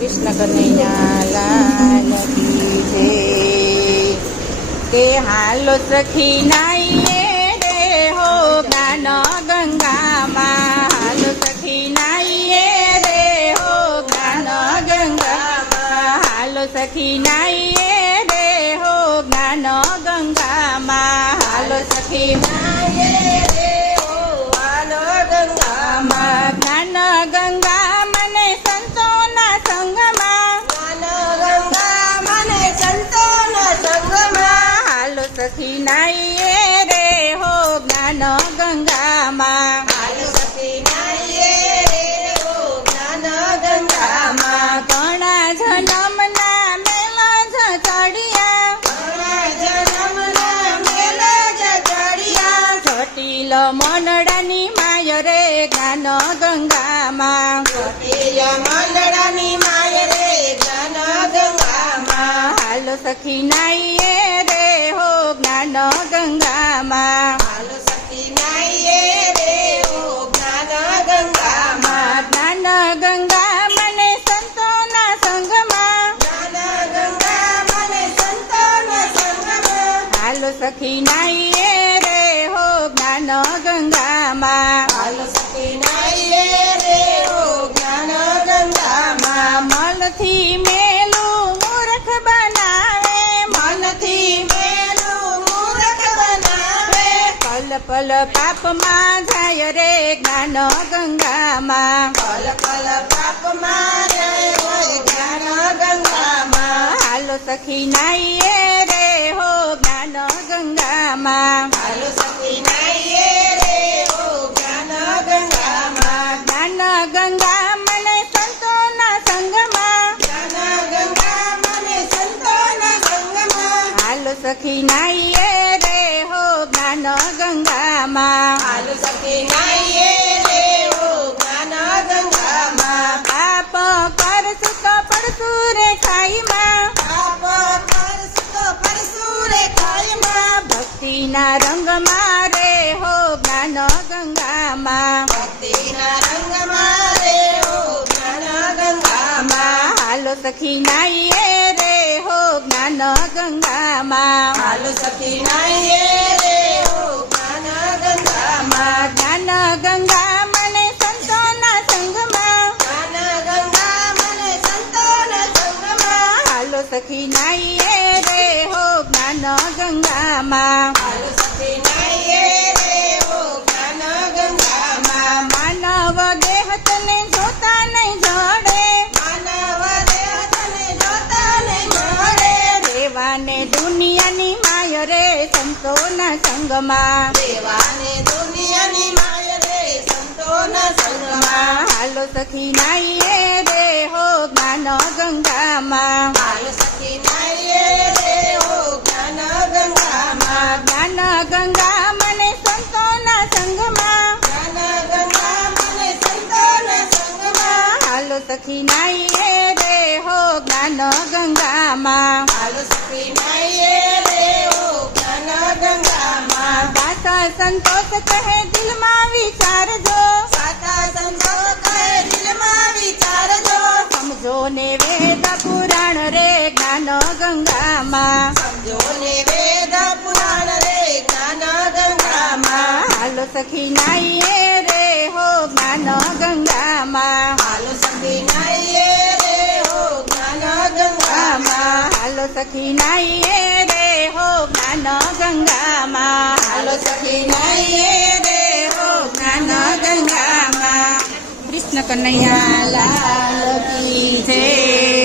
કૃષ્ણ કનૈયા લાલ કી જય। કે હાલો સખી નાઈએ રે હો જ્ઞાન ગંગામાં, હાલો સખી નાઈએ રે હો જ્ઞાન ગંગામાં, હાલો સખી નાઈએ રે હો જ્ઞાન ગંગામાં, હાલો સખી નાઈએ રે હો હાલો ગંગામાં, જ્ઞાન ગંગા મને સંતોના સંગમાં, જ્ઞાન ગંગા મને સંતોના સંગમાં, હાલો સખી નાઈએ રે હો જ્ઞાન ગંગામાં, હાલો સખી નાઈએ રે હો જ્ઞાન ગંગામાં, ઘણા જન્મના મેલા ચડિયા, ઘણા જન્મના મેલા ચડિયા, જટિલ મંડળાની માય રે જ્ઞાન ગંગામાં, જટિલ મંડળાની માય રે જ્ઞાન ગંગામાં, હાલો સખી નાઈએ રે હો જ્ઞાન ગંગામાં, હાલો સખી નાઈએ રે હો જ્ઞાન ગંગામાં, જ્ઞાન ગંગા મને સંતોના સંગમાં, જ્ઞાન ગંગા મને સંતોના સંગમાં, હાલો સખી નાઈએ રે હો જ્ઞાન ગંગામાં, હાલો સખી નાઈએ રે હો જ્ઞાન ગંગામાં, મનથી મેલું મૂર્ખ બનાવે, મનથી મેલું મૂર્ખ બનાવે, પલ પલ પાપમાં જાય રે જ્ઞાન ગંગામાં, પલ પલ પાપમાં જાય રે જ્ઞાન ગંગામાં, હાલો સખી નાઈએ રે હો જ્ઞાન ગંગામાં, હાલો સખી નાઈએ રે હો જ્ઞાન ગંગામાં, જ્ઞાન ગંગા મને સંતોના સંગમાં, જ્ઞાન ગંગા મને સંતોના સંગમાં, હાલો સખી નાઈએ રે હો જ્ઞાન ગંગામાં, હાલો સખી નાઈએ રે હો જ્ઞાન ગંગામાં, પાપ કરશું તો પડશું રે ખાઈમાં, પાપ કરશું તો પડશું રે ખાઈમાં, ભક્તિના રંગમાં રે હો જ્ઞાન ગંગામાં, ભક્તિના રંગમાં રે હો જ્ઞાન ગંગામાં, હાલો સખી નાઈએ રે હો જ્ઞાન ગંગામાં, હાલો સખી નાઈએ રે હો જ્ઞાન ગંગામાં, જ્ઞાન ગંગા મને સંતોના સંગમાં, જ્ઞાન ગંગા મને સંતોના સંગમાં, હાલો સખી નાઈએ રે હો જ્ઞાન ગંગામાં, હાલો સખી નાઈએ રે હો જ્ઞાન ગંગામાં, માનવ દેહ તને જોતા નહીં જડે, માનવ દેહ તને જોતા નહીં જડે, દેવાને દુનિયાની માય રે સંતોના સંગમાં, દેવાને દુનિયાની માય રે સંતોના સંગમાં, હાલો સખી નાઈએ રે હો જ્ઞાન ગંગામાં, હાલો સખી નાઈએ રે હો જ્ઞાન ગંગામાં, જ્ઞાન ગંગા મને સંતોના સંગમાં, જ્ઞાન ગંગા મને સંતોના સંગમાં, હાલો સખી નાઈએ રે હો જ્ઞાન ગંગામાં, હાલો સખી નાઈએ રે હો જ્ઞાન ગંગામાં, સાચા સંતોષ કહે દિલમાં વિચારજો, સાચા સંતોષ કહે દિલમાં વિચારજો, સમજો ને વેદ પુરાણ રે જ્ઞાન ગંગામાં, સમજો ને વેદ પુરાણ રે જ્ઞાન ગંગામાં, હાલો સખી નાઈએ રે હો જ્ઞાન ગંગામાં, હાલો સખી નાઈએ રે હો જ્ઞાન ગંગામાં, હાલો સખી નાઈએ રે હો જ્ઞાન ગંગામાં, હાલો સખી નાઈએ રે હો જ્ઞાન ગંગામાં। કૃષ્ણ કનૈયા લાલ કી જય।